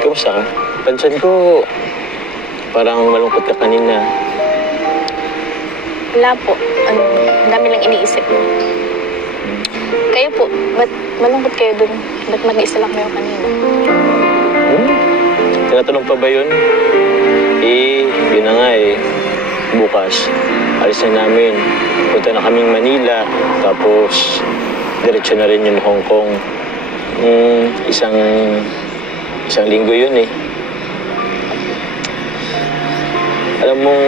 Kumusta ka? Pansan ko, parang malungkot ka kanina. Wala po. Ang dami lang iniisip. Kayo po, ba't malungkot kayo dun? Ba't mag-isa lang kayo kanina? Tinatanong pa ba yun? Yun na nga bukas, alis na namin. Punta na kaming Manila, tapos diretso na rin yung Hong Kong. Isang linggo yun Alam mong,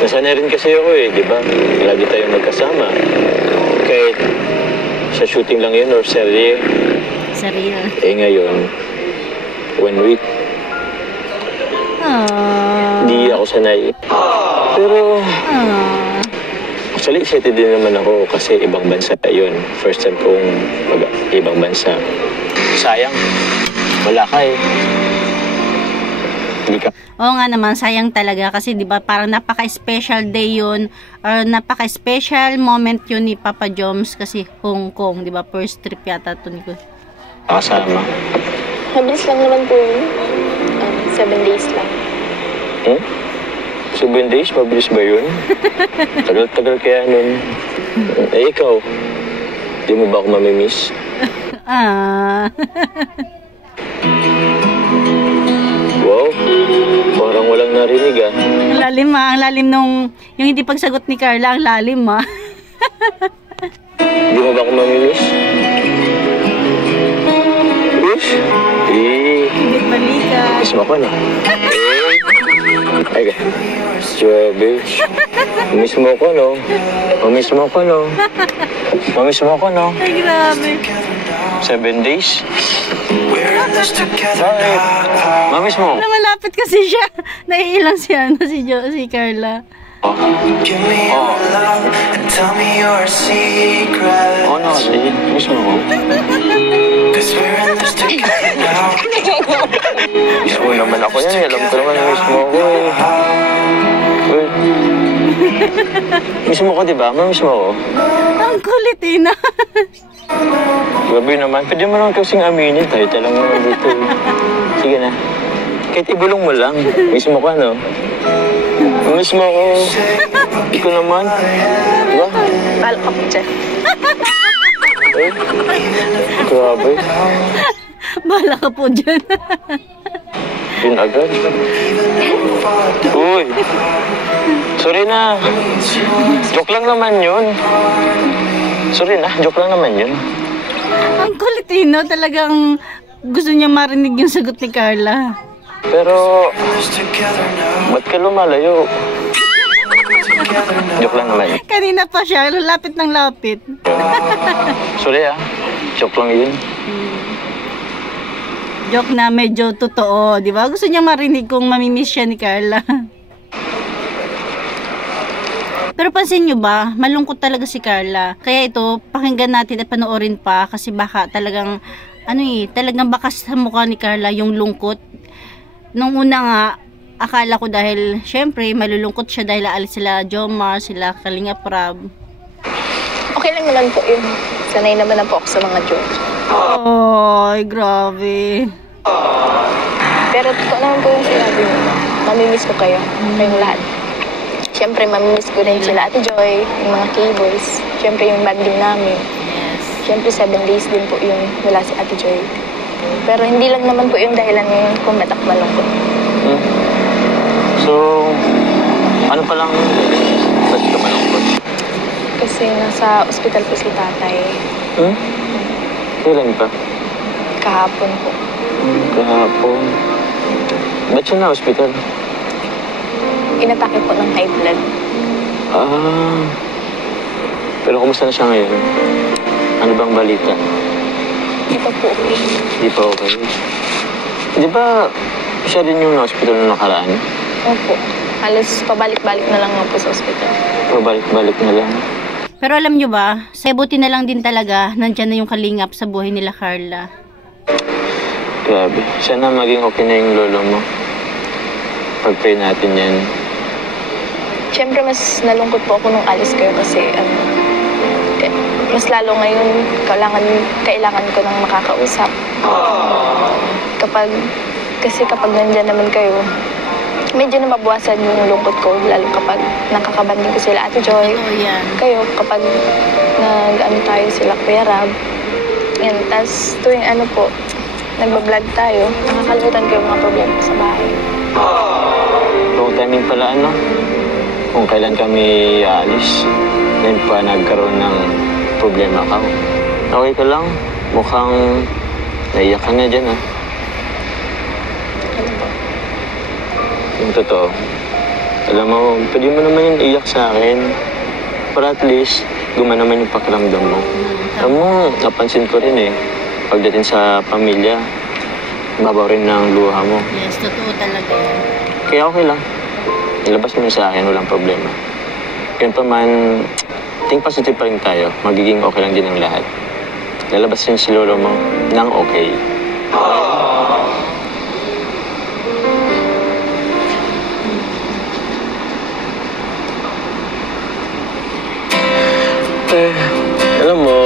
nasanay rin kasi ako di ba? Lagi tayong magkasama. Kahit sa shooting lang yun or serye. Serye. Ngayon, 1 week. Hindi ako sanay. Pero, actually, excited din naman ako kasi ibang bansa yun. First time kong ibang bansa. Sayang, wala ka Hindi ka. Oo nga naman, sayang talaga kasi 'di ba parang napaka-special day 'yun or napaka-special moment 'yun ni Papa Joms kasi Hong Kong, 'di ba? First trip yata 'to ni ko. Kasama. Mabilis lang naman po yun. 7 days lang. 7 days? Mabilis ba yun? Tagal-tagal kaya nun. Ikaw, di mo ba ako mamimiss? Wow, parang walang narinig Ang lalim ang lalim nung, yung hindi pagsagot ni Carla, ang lalim Di mo ba ako mamimiss? Miss? Hindi balikan. Miss mo ako na. Ay, grabe. Miss mo ko, no? Mamiss mo ko, no? Mamiss mo ko, no? Ay, grabe. 7 days? Bakit? Mamiss mo? Malapit kasi siya. Naiilang si Carla. No, miss mo ko? Miss mo naman ako yan. Alam ko naman miss mo ako Miss mo ko, diba? Mamiss mo ako? Ang kulit na. Grabe naman. Pwede mo naman kasing aminin. Tayo talang naman dito. Sige na. Kahit ibulong mo lang. Miss mo ka, no? Miss mo ako. Ikaw naman. Diba? Bala ka po dyan. Grabe. Bala ka po dyan. Yun agad. Uy. Sorry na. Joke lang naman yun. Sorry na. Joke lang naman yun. Ang kulit no? Talagang gusto niya marinig yung sagot ni Carla. Pero, ba't ka lumalayo? Joke lang naman. Kanina pa siya, lapit ng lapit. Sorry joke lang yun. Joke na medyo totoo, di ba? Gusto niya marinig kung mamimiss siya ni Carla. Pero pansin nyo ba, malungkot talaga si Carla. Kaya ito, pakinggan natin at panoorin pa kasi baka talagang, talagang bakas sa mukha ni Carla yung lungkot. Nung una nga, akala ko dahil, syempre, malulungkot siya dahil aalis sila Jomar, sila Kalinga Prab. Okay lang naman po yun. Sanay naman na po ako sa mga jokes. Ay, grabe. Pero totoo naman po yung sinabi mo. Mamimiss ko kayo. Kayong lahat. Siyempre, mamimiss ko rin sila Ate Joy, yung mga K-boys. Siyempre, yung banding namin. Yes. Siyempre, 7 days din po yung wala si Ate Joy. Pero hindi lang naman po yung dahilan ngayon kung ba't ako malungkot. So, ano palang ba't ka malungkot? Kasi nasa ospital po si tatay. Kailan pa? Kahapon po. Kahapon. Ba't siya na hospital? Inatake po ng high blood. Pero kumusta na siya ngayon? Ano bang balita? Hindi pa po okay. Hindi pa okay. Di ba siya din yung hospital na nakaraan? Opo. Halos pabalik-balik na lang nga po sa ospital. Pabalik-balik na lang. Pero alam nyo ba, sa buti na lang din talaga, nandyan na yung kalingap sa buhay nila Carla. Grabe. Sana maging okay na yung lolo mo. Pag-pray natin yan. Siyempre, mas nalungkot po ako nung alis kayo kasi mas lalo ngayon kailangan ko ng makakausap. kapag nandyan naman kayo, medyo na mabawasan yung lungkot ko, lalo kapag nakakabanding ko sila Ate Joy. Oo, yan. Kayo, kapag nag-ano tayo sila Kuya Rab. Yan, tas tuwing nagbablog tayo, nakakalimutan ko yung mga problema sa bahay. Wrong timing pala, ano? Kung kailan kami aalis, ngayon pa nagkaroon ng problema ka. Okay ka lang? Mukhang naiyak ka na dyan, ah. Ano po? Yung totoo. Alam mo, pwede mo naman yung iyak sa akin. Para at least, gumana naman yung pakiramdam mo. Alam mo, napansin ko rin eh. Pagdating sa pamilya, babaw rin ng luha mo. Yes, totoo talaga yan. Kaya okay lang. Ilabas mo sa akin, walang problema. Kaya pa man, think positive pa rin tayo. Magiging okay lang din ang lahat. Lalabas yun si lolo mo nang okay. Alam mo,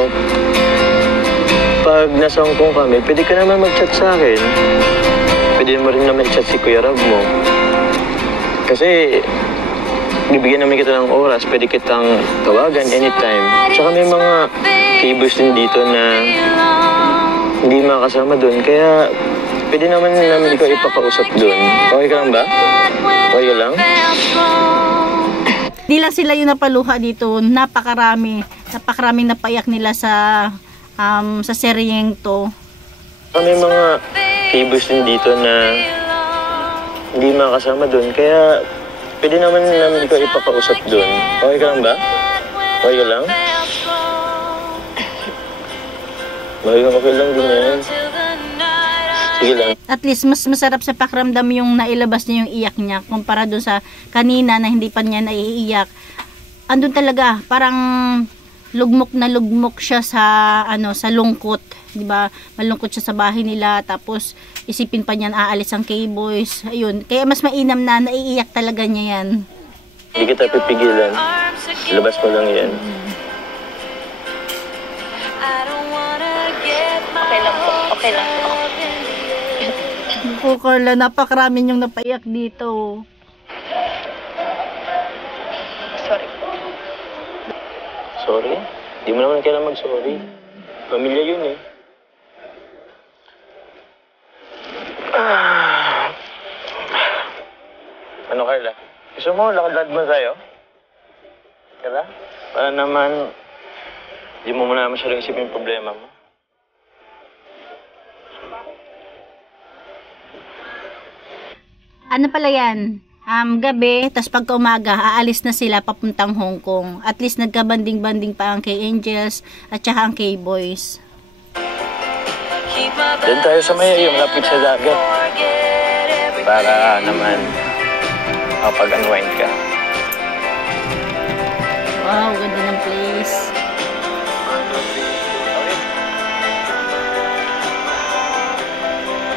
pag nasa Hong Kong kami, pwede ka naman mag-chat sa akin. Pwede mo rin naman chat si Kuya Rab mo. Kasi, bibigyan naman kita ng oras, pwede kitang tawagan anytime. Tsaka may mga cables din dito na hindi makasama doon. Kaya, pwede naman ikaw ipakausap doon. Okay ka lang ba? Okay ka lang? Di lang sila yung napaluha dito, napakaraming napaiyak nila sa seryeng to. May mga cables din dito na hindi makasama doon. Kaya, pwede naman ikaw ipakausap doon. Okay ka lang ba? Okay ka lang? Okay lang din yan. Sige lang. At least, mas masarap sa pakiramdam yung nailabas niya yung iyak niya kumpara doon sa kanina na hindi pa niya naiiyak. Andun talaga, parang lugmok na lugmok siya sa sa lungkot, 'di ba? Malungkot siya sa bahay nila, tapos isipin pa niyan aalis ang K-boys. Ayun, kaya mas mainam na naiiyak talaga niya 'yan. Hindi kita pipigilan. Labas mo lang 'yan. Okay lang po. Okay lang po. Ako, Carla, napakarami yung napaiyak dito. Sorry po. Sorry? Di mo naman kailangan mag-sorry. Pamilya yun eh. Ano, Carla? Gusto mo, lakad-lakad mo tayo? Carla? Para naman, di mo muna masyadong isipin yung problema mo. Ano pala yan? Gabi, tas pagka umaga, aalis na sila papuntang Hong Kong. At least nagkabanding-banding pa ang K-Angels at saka ang K-Boys. Doon tayo sa may yung lapit sa dagat. Para naman makapag-unwind ka. Wow, ganda ng place.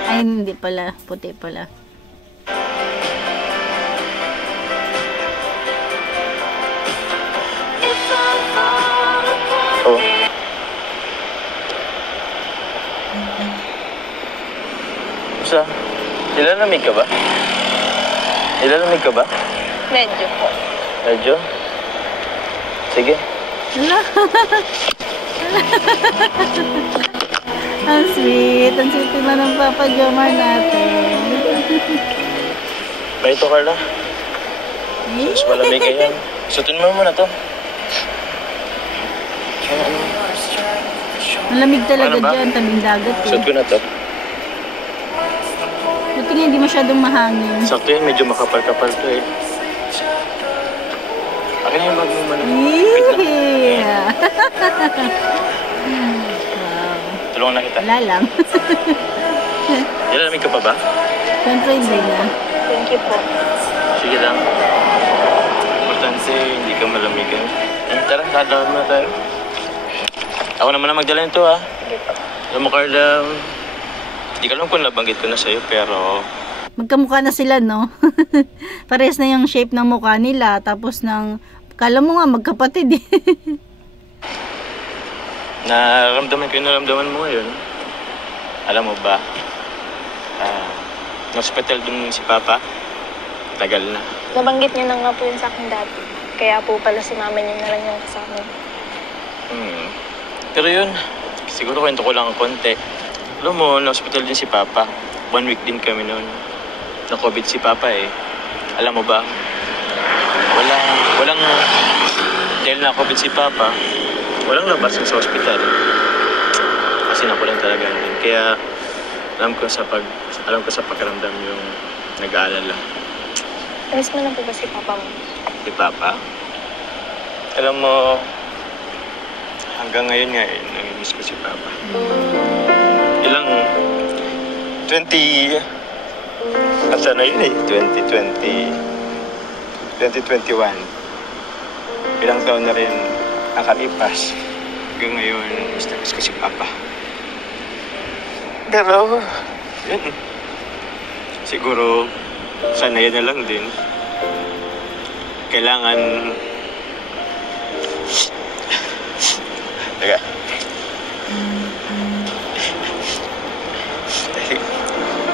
Ay, hindi pala. Puti pala. Oh. Basta, nilalamig ka ba? Nilalamig ka ba? Medyo po. Medyo? Sige. Hala. Ang sweet. Ang sweet naman ng Papa Jomar natin. Ba ito, Carla? Mas malamig ka yan. Sutin mo muna to. Malamig talaga Ano ba? dyan. Tabing dagat eh. Suot ko na to. Buti nga hindi masyadong mahangin. Sakto yan, medyo makapal-kapal to eh. Akin na yung bag mo muna. Yeah. Wow. Tulungan na kita. Wala lang. Nilalamig ka pa ba? Siyempre hindi na. Thank you po. Sige lang. Importante, hindi ka malamigan. Tara, sadaan muna tayo. Ako naman na magdala nito ah. Sige po. Alam mo, Carla, hindi ka lang kung nabanggit ko na sa'yo, pero Magkamukha na sila, no? Parehas na yung shape ng mukha nila. Tapos kala mo nga magkapatid eh. naramdaman ko yung naramdaman mo ngayon. Alam mo ba, hospital dun si Papa. Tagal na. Nabanggit niyo na nga po yun sa akin dati. Kaya po pala si mama niyo na lang yung kasama. Pero yun, siguro kwento ko lang konti. Alam mo, na-hospital din si Papa. 1 week din kami noon. Na-COVID si Papa eh. Alam mo ba? Walang, dahil na-COVID si Papa, walang labas sa hospital. Kasi nakulang talaga din. Kaya alam ko sa pakiramdam yung nag-aalala. Miss mo na po ba si Papa mo? Si Papa? Alam mo, hanggang ngayon nga eh, nangimiss ko si Papa. Ilang 20... Asa na yun eh? 2021. Ilang taon na rin nakalipas. Hanggang ngayon, miss ko si Papa. Pero, yun. Siguro, sana yan na lang din. Kailangan... Teka.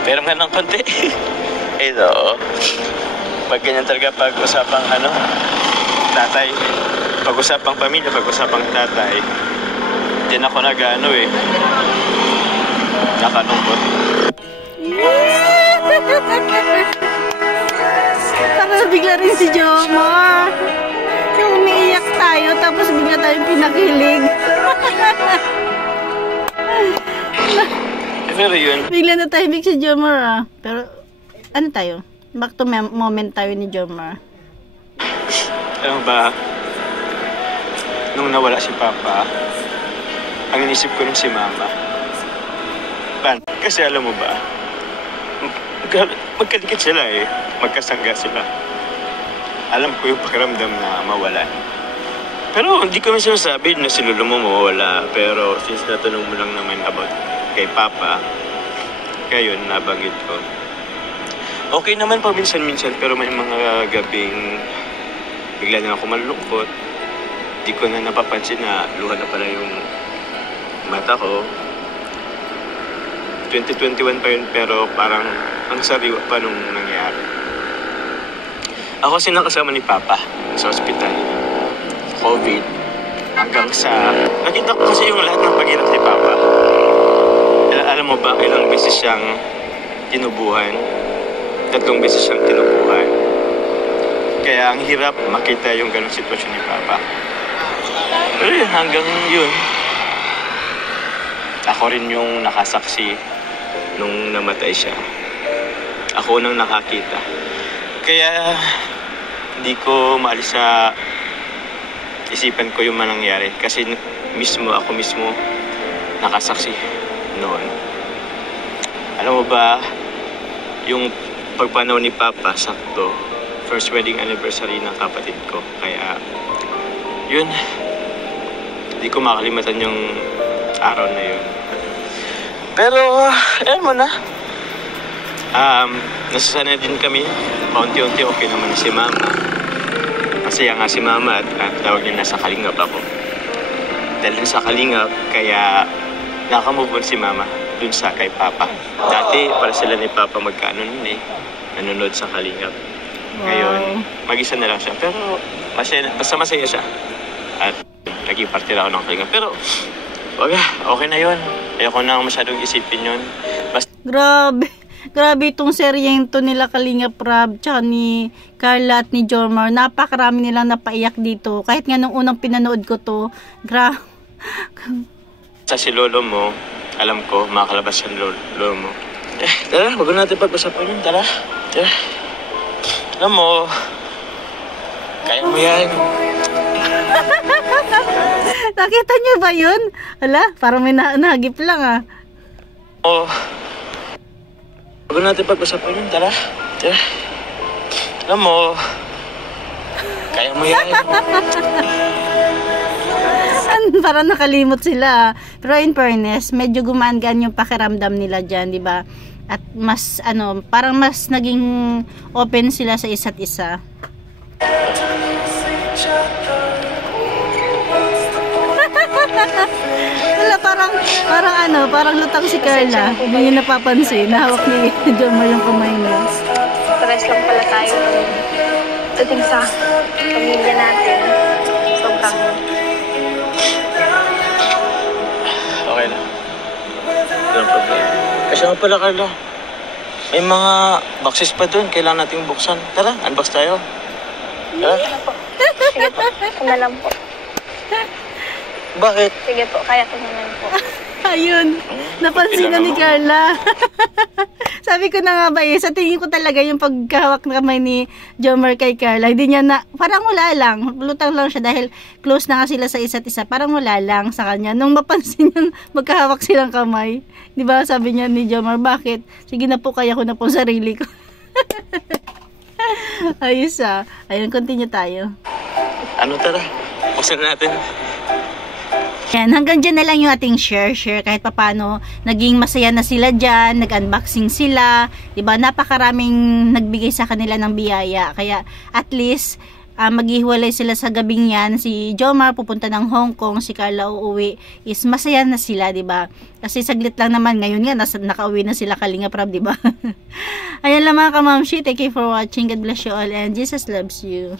Meron nga ng konti. Ito. Pag ganyan talaga pag-usapang tatay. Pag-usapang pamilya, pag-usapang tatay. Diyan ako nakalungkot. Tapos bigla rin si Jomar. Yung umiiyak tayo, tapos bigla tayong pinakilig. Pero yun. Bigla na tayo big si Jomar Pero, ano tayo? Back to moment tayo ni Jomar. Alam ba, nung nawala si Papa, ang inisip ko rin si Mama. Kasi alam mo ba, magkadikit sila eh. Magkasangga sila. Alam ko yung pakiramdam na mawalan. Pero hindi ko sinasabi na si Lolo mo mawala. Pero since natanong mo lang naman about kay Papa, kaya yun, nabanggit ko. Okay naman pa minsan-minsan, pero may mga gabing bigla na ako malulungkot. Di ko na napapansin na luha na pala yung mata ko. 2021 pa yun, pero parang ang sariwa pa nung nangyari. Ako sinakasama ni Papa sa ospital. COVID. Hanggang sa... Nakita ko kasi yung lahat ng paghirap ni Papa. Alam mo ba, ilang beses siyang tinubuhan. 3 beses siyang tinubuhan. Kaya ang hirap makita yung ganong sitwasyon ni Papa. Pero yun, hanggang yun, ako rin yung nakasaksi nung namatay siya. Ako nang nakakita. Kaya hindi ko maalis sa isipan ko yung manangyari. Kasi ako mismo nakasaksi noon. Alam mo ba, yung pagpanaw ni Papa, sakto, first wedding anniversary ng kapatid ko. Kaya, yun, hindi ko makalimutan yung araw na yun. Pero, ayan mo na. Nasasanay din kami. Paunti-unti okay naman si Mama. Masaya nga si Mama at tawag niya nasa Kalingap ako. Dahil sa Kalingap, kaya nakamove on si Mama dun sa kay Papa. Dati, para sila ni Papa magkano nun eh. Nanonood sa Kalingap. Ngayon, mag-isa na lang siya. Pero, basta masaya siya. At naging parte na ako ng Kalingap. Pero, okay na yun. Ayoko na masyadong isipin yun. Grabe itong seryeng to nila Kalingap Rab, tsaka ni Carla at ni Jomar. Napakarami nilang napaiyak dito. Kahit nga nung unang pinanood ko to, Sa si Lolo mo, alam ko, makakalabas ang Lolo mo. Tara, wag natin pag-usapan yun. Tara. Alam mo, kaya mo yan. Nakita niyo ba yun? Hala, parang may nahagip lang Wag natin pag-usapan yun. Tara. Alam mo, kaya mo yan. Parang nakalimot sila. Pero in fairness, medyo gumaan-gaan yung pakiramdam nila dyan, di ba? At mas, parang mas naging open sila sa isa't isa. Wala, parang lutang si Carla. Hindi niya napapansin. Nahawak ni Jomar yung kamay niya. Pares lang pala tayo dating sa pamilya natin. Sobrang Okay na. Walang problema. Kasi nga pala, Carla. May mga boxes pa doon. Kailangan nating buksan. Tara, unbox tayo. Tara. sige po. Ito na lang po. Bakit? Sige po, kaya ko naman po. Ayun, napansin na ni Carla. Sabi ko na nga ba sa tingin ko talaga yung pagkahawak na kamay ni Jomar kay Carla, hindi niya na, parang wala lang, lutang lang siya dahil close na nga sila sa isa't isa, parang wala lang sa kanya. Nung mapansin niya magkahawak silang kamay, di ba sabi niya ni Jomar, bakit? Sige na po, kaya ko na po sarili ko. Ayos ayun, continue tayo. Ano, tara? Buksan na natin. Yan, hanggang dyan na lang yung ating share kahit papano. Naging masaya na sila dyan, nag-unboxing sila, diba? Napakaraming nagbigay sa kanila ng biyaya. Kaya at least, maghihiwalay sila sa gabing yan. Si Jomar pupunta ng Hong Kong, si Carla uuwi. Is masaya na sila, diba? Kasi saglit lang naman, ngayon nga, nakauwi na sila Kalinga Prab, diba? Ayan lang mga kamamshi, thank you for watching. God bless you all and Jesus loves you.